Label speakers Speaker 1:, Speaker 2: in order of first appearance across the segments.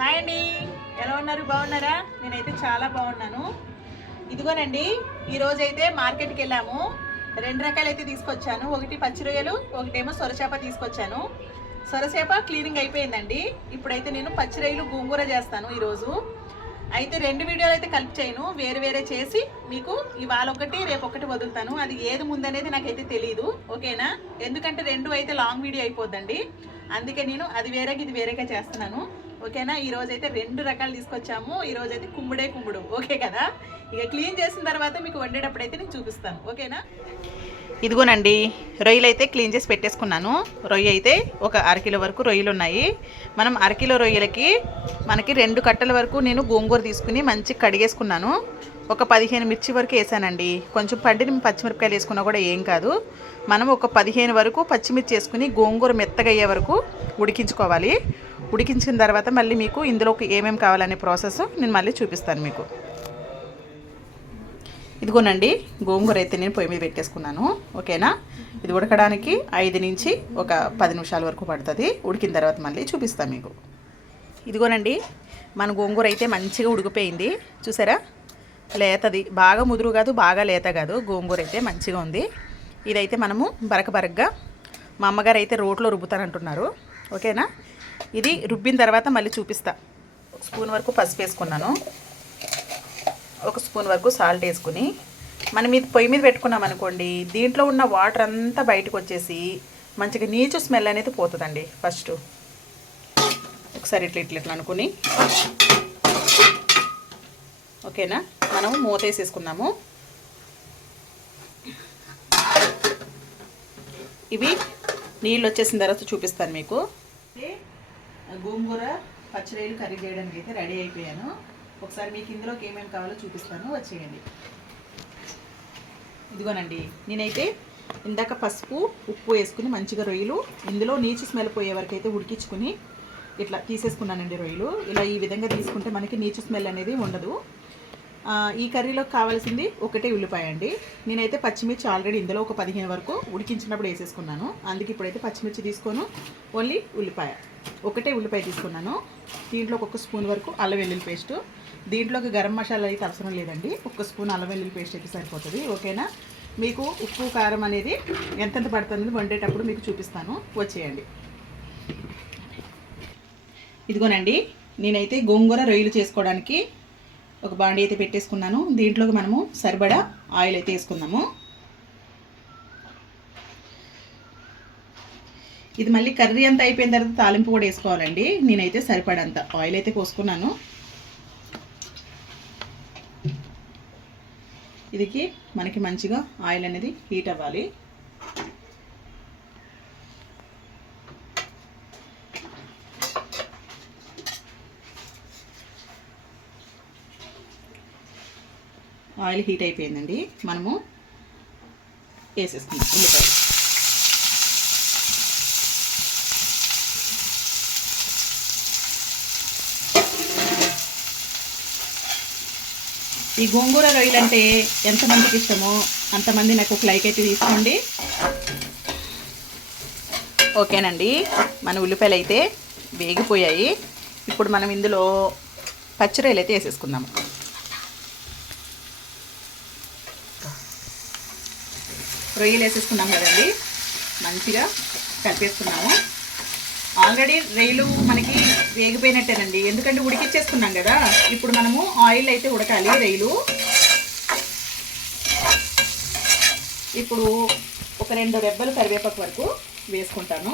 Speaker 1: Hi అండి. ఎలా ఉన్నారు? బాగున్నారా? నేనైతే చాలా బాగున్నాను. ఇదిగోనండి ఈరోజు అయితే మార్కెట్కి వెళ్ళాము. రెండు రకాలు అయితే తీసుకొచ్చాను. ఒకటి పచ్చి రొయ్యలు ఒకటేమో సొరచేప తీసుకొచ్చాను. సొరచేప క్లీనింగ్ అయిపోయిందండి. ఇప్పుడైతే నేను పచ్చి రొయ్యలు గోంగూర చేస్తాను ఈరోజు. అయితే రెండు వీడియోలు అయితే కలిపి చేయను. వేరు వేరే చేసి మీకు ఇవాళ ఒకటి రేపు ఒకటి వదులుతాను. అది ఏది ముందనేది నాకైతే తెలియదు ఓకేనా? ఎందుకంటే రెండు అయితే లాంగ్ వీడియో అయిపోద్దండి. అందుకే నేను అది వేరేగా ఇది వేరేగా చేస్తున్నాను. ఓకేనా? ఈ అయితే రెండు రకాలు తీసుకొచ్చాము. ఈ రోజు అయితే కుమ్ముడే కుమ్ముడు. ఓకే కదా? ఇక క్లీన్ చేసిన తర్వాత మీకు వండేటప్పుడు అయితే నేను చూపిస్తాను. ఓకేనా? ఇదిగోనండి రొయ్యలు అయితే క్లీన్ చేసి పెట్టేసుకున్నాను. రొయ్య అయితే ఒక అరకిలో వరకు రొయ్యలు ఉన్నాయి మనం అరకిలో రొయ్యలకి మనకి రెండు కట్టల వరకు నేను గోంగూర తీసుకుని మంచి కడిగేసుకున్నాను. ఒక పదిహేను మిర్చి వరకు వేసానండి. కొంచెం పండిన పచ్చిమిరపకాయలు వేసుకున్నా కూడా ఏం కాదు. మనం ఒక పదిహేను వరకు పచ్చిమిర్చి వేసుకుని గోంగూర మెత్తగా అయ్యే వరకు ఉడికించుకోవాలి. ఉడికించిన తర్వాత మళ్ళీ మీకు ఇందులోకి ఏమేమి కావాలనే ప్రాసెస్ నేను మళ్ళీ చూపిస్తాను మీకు. ఇదిగోనండి గోంగూర అయితే నేను పొయ్యి మీద పెట్టేసుకున్నాను. ఓకేనా? ఇది ఉడకడానికి ఐదు నుంచి ఒక పది నిమిషాల వరకు పడుతుంది. ఉడికిన తర్వాత మళ్ళీ చూపిస్తాను మీకు. ఇదిగోనండి మన గోంగూర అయితే మంచిగా ఉడికిపోయింది. చూసారా? లేతది. బాగా ముదురు కాదు బాగా లేత కాదు. గోంగూర అయితే మంచిగా ఉంది. ఇదైతే మనము బరక బరకగా మా అమ్మగారు అయితే రోట్లో రుబ్బుతానంటున్నారు ఓకేనా? ఇది రుబ్బిన తర్వాత మళ్ళీ చూపిస్తా. స్పూన్ వరకు పసుపు వేసుకున్నాను. ఒక స్పూన్ వరకు సాల్ట్ వేసుకుని మనం ఇది పొయ్యి మీద పెట్టుకున్నాం అనుకోండి దీంట్లో ఉన్న వాటర్ అంతా బయటకు వచ్చేసి మంచిగా నీచు స్మెల్ అనేది పోతుందండి ఫస్ట్ ఒకసారి ఇట్లా ఇట్లా ఇట్లా అనుకుని. ఓకేనా? మనం మూత వేసేసుకున్నాము. ఇవి నీళ్ళు వచ్చేసిన తర్వాత చూపిస్తాను మీకు. గోంగూర పచ్చిరేలు కర్రీ చేయడానికి అయితే రెడీ అయిపోయాను. ఒకసారి మీకు ఇందులోకి ఏమేమి కావాలో చూపిస్తాను. వచ్చేయండి. ఇదిగోనండి నేనైతే ఇందాక పసుపు ఉప్పు వేసుకుని మంచిగా రొయ్యలు ఇందులో నీచు స్మెల్ పోయే వరకు అయితే ఉడికించుకుని ఇట్లా తీసేసుకున్నానండి రొయ్యలు. ఇలా ఈ విధంగా తీసుకుంటే మనకి నీచు స్మెల్ అనేది ఉండదు. ఈ కర్రీలోకి కావాల్సింది ఒకటే ఉల్లిపాయ అండి. నేనైతే పచ్చిమిర్చి ఆల్రెడీ ఇందులో ఒక పదిహేను వరకు ఉడికించినప్పుడు వేసేసుకున్నాను. అందుకే ఇప్పుడైతే పచ్చిమిర్చి తీసుకోను ఓన్లీ ఉల్లిపాయ. ఒకటే ఉల్లిపాయ తీసుకున్నాను. దీంట్లో ఒక స్పూన్ వరకు అల్లం వెల్లుల్లి పేస్ట్. దీంట్లోకి గరం మసాలా అయితే అవసరం లేదండి. ఒక స్పూన్ అల్లం వెల్లుల్లి పేస్ట్ అయితే సరిపోతుంది. ఓకేనా? మీకు ఉప్పు కారం అనేది ఎంతెంత పడుతుంది వండేటప్పుడు మీకు చూపిస్తాను. వచ్చేయండి. ఇదిగోనండి నేనైతే గోంగూర రొయ్యలు చేసుకోవడానికి ఒక బాండీ అయితే పెట్టేసుకున్నాను. దీంట్లోకి మనము సరిపడా ఆయిల్ అయితే వేసుకుందాము. ఇది మళ్ళీ కర్రీ అంతా అయిపోయిన తర్వాత తాలింపు కూడా వేసుకోవాలండి. నేనైతే సరిపడంత ఆయిల్ అయితే పోసుకున్నాను. ఇదికి మనకి మంచిగా ఆయిల్ అనేది హీట్ అవ్వాలి. ఆయిల్ హీట్ అయిపోయిందండి. మనము వేసేసుకుందాం ఉల్లిపాయ. ఈ గోంగూర రొయ్యలు అంటే ఎంతమందికి ఇష్టమో అంతమంది నాకు ఒక లైక్ అయితే తీసుకోండి. ఓకేనండి. మన ఉల్లిపాయలు అయితే వేగిపోయాయి. ఇప్పుడు మనం ఇందులో పచ్చిరొయ్యలు అయితే వేసేసుకుందాము రొయ్యలు వేసేసుకున్నాం కదండి. మంచిగా కలిపేసుకున్నాము. ఆల్రెడీ రొయ్యలు మనకి వేగిపోయినట్టేనండి. ఎందుకంటే ఉడికిచ్చేసుకున్నాం కదా. ఇప్పుడు మనము ఆయిల్ అయితే ఉడకాలి రొయ్యలు. ఇప్పుడు ఒక రెండు రెబ్బలు కరివేపాకు వరకు వేసుకుంటాను.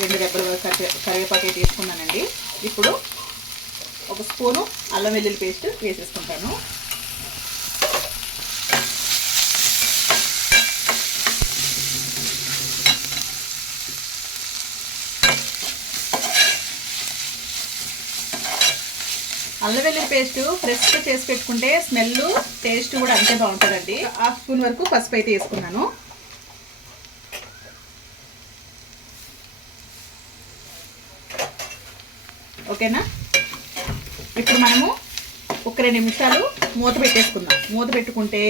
Speaker 1: రెండు రెబ్బల వరకు కరివేపాకు అయితే వేసుకున్నానండి. ఇప్పుడు ఒక స్పూను అల్లం వెల్లుల్లి పేస్ట్ వేసేసుకుంటాను. అల్లం వెల్లుల్లి పేస్ట్ ఫ్రెష్గా చేసి పెట్టుకుంటే స్మెల్ టేస్ట్ కూడా అంతే బాగుంటుందండి. హాఫ్ స్పూన్ వరకు పసుపు అయితే వేసుకున్నాను. ఓకేనా? ఇప్పుడు మనము ఒక రెండు నిమిషాలు మూత పెట్టేసుకుందాం. మూత పెట్టుకుంటే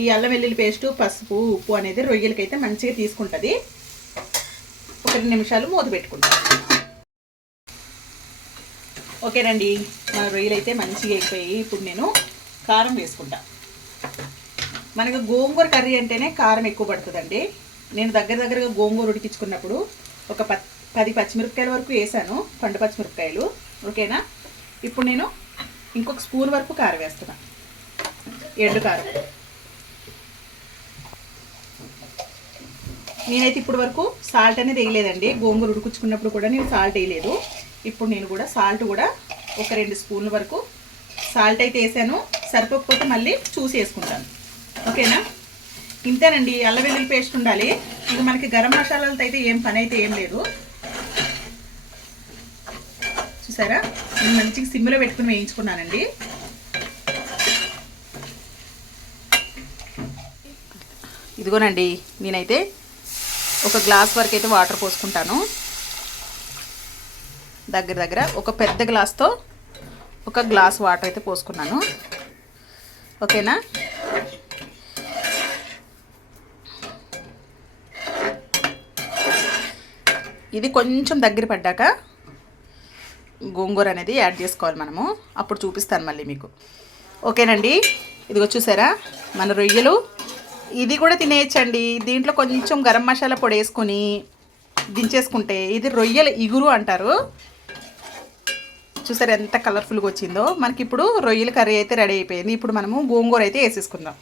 Speaker 1: ఈ అల్లం వెల్లుల్లి పేస్టు పసుపు ఉప్పు అనేది రొయ్యలకైతే మంచిగా తీసుకుంటుంది. ఒక రెండు నిమిషాలు మూత పెట్టుకుంటాం ఓకేనండి మన రొయ్యలు అయితే మంచిగా అయిపోయి ఇప్పుడు నేను కారం వేసుకుంటా. మనకు గోంగూర కర్రీ అంటేనే కారం ఎక్కువ పడుతుందండి. నేను దగ్గర దగ్గరగా గోంగూర ఉడికించుకున్నప్పుడు ఒక పది పచ్చిమిరపకాయల వరకు వేసాను పండు పచ్చిమిరపకాయలు. ఓకేనా? ఇప్పుడు నేను ఇంకొక స్పూన్ వరకు కారం వేస్తున్నా. ఎండు కారం. నేనైతే ఇప్పుడు వరకు సాల్ట్ అనేది వేయలేదండి. గోంగూర ఉడుకుచ్చుకున్నప్పుడు కూడా నేను సాల్ట్ వేయలేదు. ఇప్పుడు నేను కూడా సాల్ట్ కూడా ఒక రెండు స్పూన్ల వరకు సాల్ట్ అయితే వేసాను. సరిపోకపోతే మళ్ళీ చూసి వేసుకుంటాను. ఓకేనా? ఇంతేనండి. అల్లం వెల్లుల్లి పేస్ట్ ఉండాలి. ఇక మనకి గరం మసాలాలతో అయితే ఏం పని అయితే ఏం లేదు. చూసారా? నేను మంచిగా సిమ్లో పెట్టుకుని వేయించుకున్నానండి. ఇదిగోనండి నేనైతే ఒక గ్లాస్ వరకు అయితే వాటర్ పోసుకుంటాను. దగ్గర దగ్గర ఒక పెద్ద గ్లాస్తో ఒక గ్లాస్ వాటర్ అయితే పోసుకున్నాను. ఓకేనా? ఇది కొంచెం దగ్గర పడ్డాక గోంగూర అనేది యాడ్ చేసుకోవాలి మనము. అప్పుడు చూపిస్తాను మళ్ళీ మీకు. ఓకేనండి? ఇదిగో చూసారా? మన రొయ్యలు. ఇది కూడా తినేయచ్చండి. దీంట్లో కొంచెం గరం మసాలా పొడి వేసుకొని దించేసుకుంటే ఇది రొయ్యల ఇగురు అంటారు. చూసారు ఎంత కలర్ఫుల్గా వచ్చిందో? మనకి ఇప్పుడు రొయ్యల కర్రీ అయితే రెడీ అయిపోయింది. ఇప్పుడు మనము గోంగూర అయితే వేసేసుకుందాం.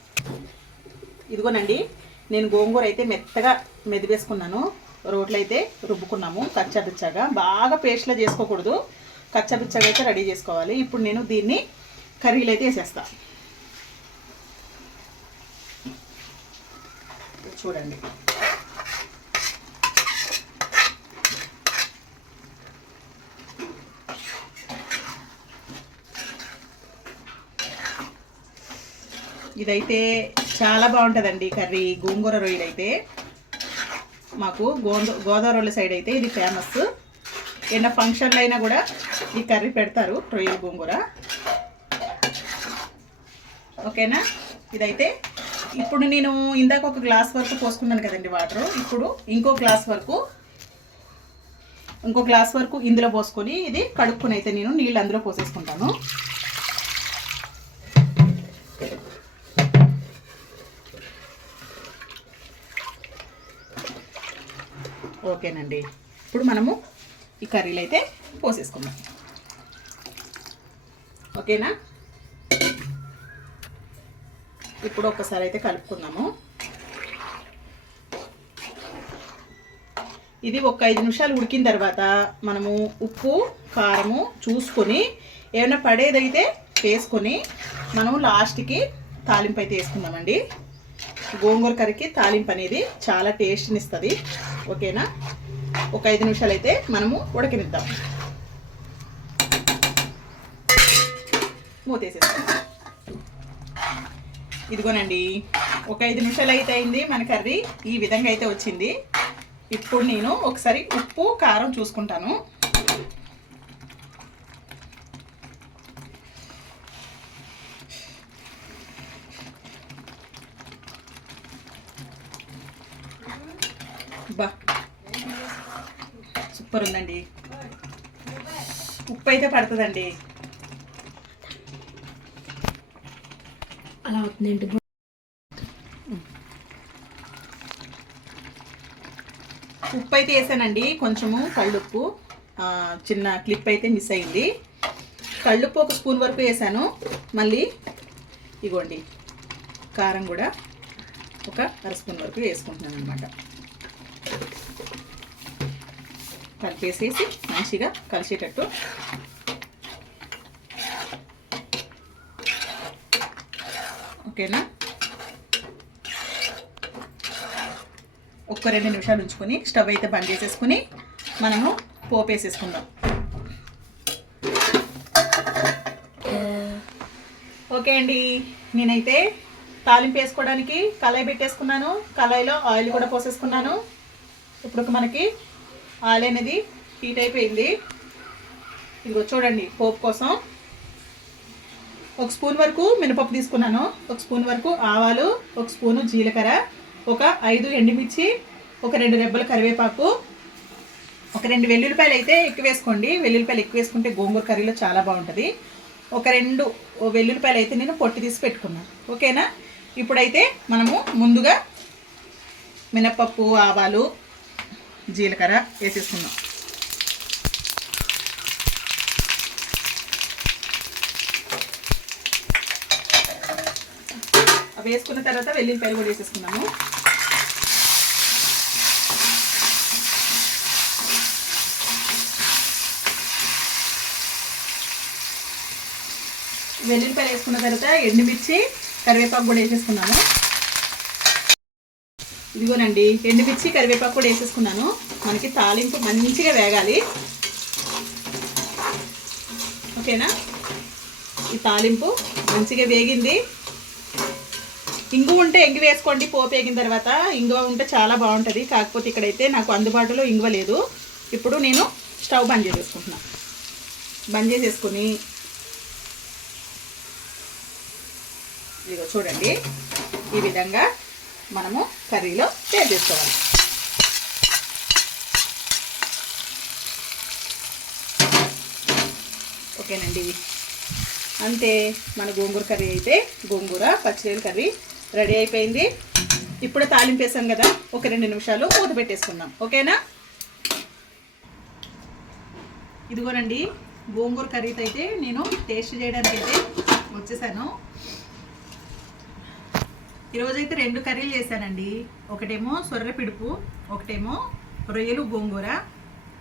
Speaker 1: ఇదిగోనండి నేను గోంగూర అయితే మెత్తగా మెదివేసుకున్నాను రోట్లో అయితే రుబ్బుకున్నాము కచ్చా బాగా పేస్ట్లో చేసుకోకూడదు. కచ్చబిచ్చగా అయితే రెడీ చేసుకోవాలి. ఇప్పుడు నేను దీన్ని కర్రీలు అయితే వేసేస్తా చూడండి. ఇదైతే చాలా బాగుంటుందండి కర్రీ గోంగూర రొయ్యలు అయితే మాకు గోంద గోదావరి సైడ్ అయితే ఇది ఫేమస్ ఏమైనా ఫంక్షన్లు అయినా కూడా ఈ కర్రీ పెడతారు రొయ్యల గోంగూర. ఓకేనా? ఇదైతే ఇప్పుడు నేను ఇందాక ఒక గ్లాస్ వరకు పోసుకున్నాను కదండి వాటర్ ఇప్పుడు ఇంకో గ్లాస్ వరకు ఇంకో గ్లాస్ వరకు ఇందులో పోసుకొని ఇది కడుక్కుని అయితే నేను నీళ్ళు అందులో పోసేసుకుంటాను. ఓకేనండి. ఇప్పుడు మనము ఈ కర్రీలు అయితే పోసేసుకుందాం. ఓకేనా? ఇప్పుడు ఒక్కసారి అయితే కలుపుకుందాము. ఇది ఒక ఐదు నిమిషాలు ఉడికిన తర్వాత మనము ఉప్పు కారము చూసుకొని ఏమైనా పడేదైతే వేసుకొని మనం లాస్ట్కి తాలింపు అయితే వేసుకుందామండి. గోంగూర కర్రీకి తాలింపు అనేది చాలా టేస్ట్ని ఇస్తుంది ఓకేనా? ఒక ఐదు నిమిషాలు అయితే మనము ఉడకనిద్దాం. మూతేసేస్తాం ఇదిగోనండి ఒక ఐదు నిమిషాలు అయితే అయింది మన కర్రీ ఈ విధంగా అయితే వచ్చింది. ఇప్పుడు నేను ఒకసారి ఉప్పు కారం చూసుకుంటాను. బా సూపర్ ఉందండి. ఉప్పు అయితే పడుతుందండి.
Speaker 2: అలా అవుతుందండి
Speaker 1: ఉప్పు అయితే వేసానండి. కొంచెము కళ్ళుప్పు. చిన్న క్లిప్ అయితే మిస్ అయింది. కళ్ళుప్పు ఒక స్పూన్ వరకు వేసాను. మళ్ళీ ఇగోండి. కారం కూడా ఒక అర స్పూన్ వరకు వేసుకుంటున్నాను అనమాట కలిపేసేసి మంచిగా కలిసేటట్టు. ఓకేనా? ఒక్క రెండు నిమిషాలు ఉంచుకొని స్టవ్ అయితే బంద్ చేసేసుకుని మనము పోపు వేసేసుకుందాం ఓకే అండి. నేనైతే తాలింపు వేసుకోవడానికి కళాయి పెట్టేసుకున్నాను. కళాయిలో ఆయిల్ కూడా పోసేసుకున్నాను. ఇప్పుడు మనకి ఆయిల్ అనేది హీట్ అయిపోయింది. ఇదిగో చూడండి పోపు కోసం. ఒక స్పూన్ వరకు మినపప్పు తీసుకున్నాను. ఒక స్పూన్ వరకు ఆవాలు ఒక స్పూను జీలకర్ర ఒక ఐదు ఎండుమిర్చి ఒక రెండు రెబ్బల కరివేపాకు ఒక రెండు వెల్లుల్లిపాయలు అయితే ఎక్కువ వేసుకోండి. వెల్లుల్లిపాయలు ఎక్కువ వేసుకుంటే గోంగూర కర్రీలో చాలా బాగుంటుంది. ఒక రెండు వెల్లుల్లిపాయలు అయితే నేను పొట్టి తీసి పెట్టుకున్నాను ఓకేనా? ఇప్పుడైతే మనము ముందుగా మినపప్పు ఆవాలు జీలకర్ర వేసేసుకుందాం. అవి వేసుకున్న తర్వాత వెల్లుల్లిపాయలు కూడా వేసేసుకున్నాము వెల్లుల్లిపాయలు వేసుకున్న తర్వాత ఎండుమిర్చి కరివేపాకు కూడా వేసేసుకున్నాము ఇదిగోనండి ఎండుమిర్చి కరివేపాకు కూడా వేసేసుకున్నాను. మనకి తాలింపు మంచిగా వేగాలి. ఓకేనా? ఈ తాలింపు మంచిగా వేగింది. ఇంగు ఉంటే ఎంగి వేసుకోండి పోపు వేగిన తర్వాత. ఇంగువ ఉంటే చాలా బాగుంటుంది. కాకపోతే ఇక్కడైతే నాకు అందుబాటులో ఇంగువ లేదు. ఇప్పుడు నేను స్టవ్ బంద్ చేసేసుకుంటున్నా. బంద్ చేసేసుకుని ఇదిగో చూడండి. ఈ విధంగా మనము కర్రీలో తయారు చేసుకోవాలి. ఓకేనండి. అంతే మన గోంగూర కర్రీ అయితే గోంగూర పచ్చిరేలు కర్రీ రెడీ అయిపోయింది. ఇప్పుడు తాలింపేసాం కదా ఒక రెండు నిమిషాలు మూత పెట్టేసుకుందాం. ఓకేనా? ఇదిగోనండి గోంగూర కర్రీతో అయితే నేను టేస్ట్ చేయడానికి అయితే వచ్చేసాను. ఈరోజు అయితే రెండు కర్రీలు చేశానండి. ఒకటేమో సొర్రపిడుపు ఒకటేమో రొయ్యలు గోంగూర.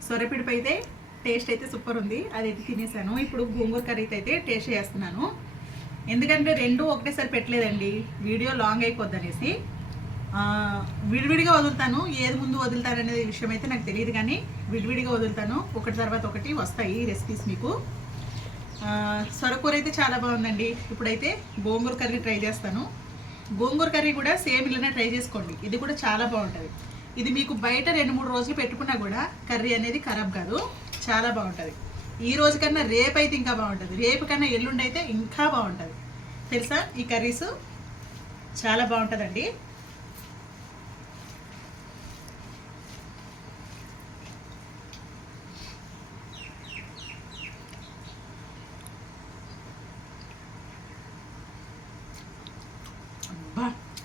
Speaker 1: సొర్రపిడుపు అయితే టేస్ట్ అయితే సూపర్ ఉంది. అది అయితే తినేసాను. ఇప్పుడు గోంగూర కర్రీ అయితే టేస్ట్ చేస్తున్నాను. ఎందుకంటే రెండు ఒకటేసారి పెట్టలేదండి. వీడియో లాంగ్ అయిపోద్దనేసి విడివిడిగా వదులుతాను. ఏది ముందు వదులుతాను అనేది విషయం అయితే నాకు తెలియదు కానీ విడివిడిగా వదులుతాను. ఒకటి తర్వాత ఒకటి వస్తాయి రెసిపీస్ మీకు. సొరకూర అయితే చాలా బాగుందండి. ఇప్పుడైతే గోంగూర కర్రీ ట్రై చేస్తాను. గోంగూర కర్రీ కూడా సేమ్ ఇలానే ట్రై చేసుకోండి. ఇది కూడా చాలా బాగుంటుంది. ఇది మీకు బయట రెండు మూడు రోజులు పెట్టుకున్నా కూడా కర్రీ అనేది ఖరాబ్ కాదు. చాలా బాగుంటుంది. ఈ రోజు కన్నా రేపు అయితే ఇంకా బాగుంటుంది. రేపు కన్నా ఎల్లుండి అయితే ఇంకా బాగుంటుంది. తెలుసా? ఈ కర్రీస్ చాలా బాగుంటుందండి.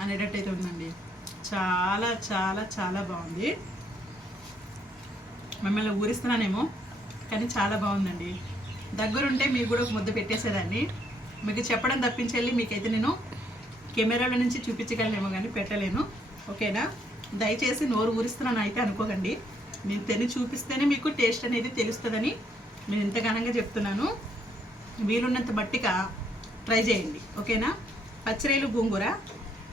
Speaker 1: అనేటట్టయితే ఉందండి. చాలా చాలా చాలా బాగుంది. మిమ్మల్ని ఊరిస్తున్నానేమో కానీ చాలా బాగుందండి. దగ్గరుంటే మీకు కూడా ఒక ముద్ద పెట్టేసేదాన్ని. మీకు చెప్పడం తప్పించెళ్ళి మీకైతే నేను కెమెరాల నుంచి చూపించగలనేమో కానీ పెట్టలేను. ఓకేనా? దయచేసి నోరు ఊరిస్తున్నాను అయితే అనుకోకండి. నేను తిని చూపిస్తేనే మీకు టేస్ట్ అనేది తెలుస్తుందని నేను ఇంతగానంగా చెప్తున్నాను. వీలున్నంత బట్టిగా ట్రై చేయండి. ఓకేనా? పచ్చిరేలు గోంగూర.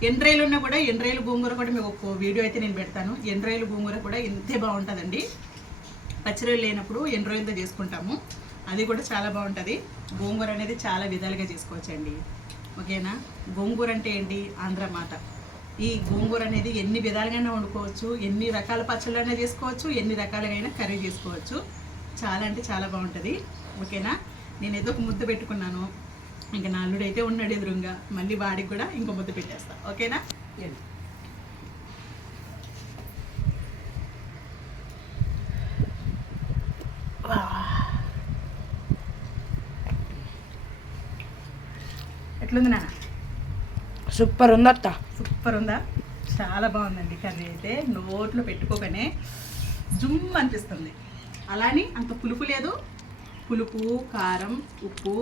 Speaker 1: ఎండ్రైలు ఉన్నా కూడా ఎండ్రైలు గోంగూర కూడా మీకు ఒక వీడియో అయితే నేను పెడతాను. ఎండ్రైలు గోంగూర కూడా ఇంతే బాగుంటుందండి. పచ్చిరొయ్యలు లేనప్పుడు ఎండ్రాయిలతో చేసుకుంటాము. అది కూడా చాలా బాగుంటుంది. గోంగూర అనేది చాలా విధాలుగా చేసుకోవచ్చండి. ఓకేనా? గోంగూర అంటే ఏంటి? ఆంధ్ర మాట ఈ గోంగూర అనేది ఎన్ని విధాలుగానే వండుకోవచ్చు. ఎన్ని రకాల పచ్చళ్ళైనా చేసుకోవచ్చు. ఎన్ని రకాలుగా కర్రీ చేసుకోవచ్చు. చాలా అంటే చాలా బాగుంటుంది. ఓకేనా? నేను ఏదో ఒక ముద్ద పెట్టుకున్నాను. ఇంకా నా అల్లుడు అయితే ఉన్నాడు ఎదురుగా. మళ్ళీ వాడికి కూడా ఇంకో ముద్ద పెట్టేస్తా. ఓకేనా. ఎట్లుంది నాన్న?
Speaker 2: సూపర్ ఉందత్త
Speaker 1: సూపర్ ఉందా చాలా బాగుందండి కర్రీ అయితే. నోట్లో పెట్టుకోగానే జుమ్ అనిపిస్తుంది. అలాని అంత పులుపు లేదు. పులుపు కారం ఉప్పు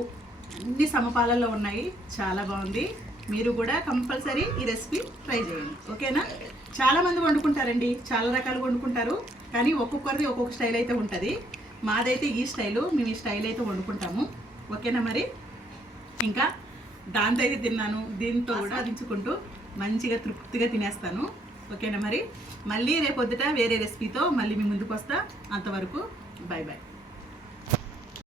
Speaker 1: అన్ని సమపాలలో ఉన్నాయి. చాలా బాగుంది. మీరు కూడా కంపల్సరీ ఈ రెసిపీ ట్రై చేయండి. ఓకేనా? చాలా మంది వండుకుంటారండి. చాలా రకాలు వండుకుంటారు. కానీ ఒక్కొక్కరిది ఒక్కొక్క స్టైల్ అయితే ఉంటుంది. మాదైతే ఈ స్టైలు మేము ఈ స్టైల్ అయితే వండుకుంటాము. ఓకేనా మరి? ఇంకా దాంతో అయితే తిన్నాను. దీంతో కూడా దించుకుంటూ మంచిగా తృప్తిగా తినేస్తాను. ఓకేనా మరి? మళ్ళీ రేపొద్దుట వేరే రెసిపీతో మళ్ళీ మీ ముందుకు వస్తా. అంతవరకు బాయ్ బాయ్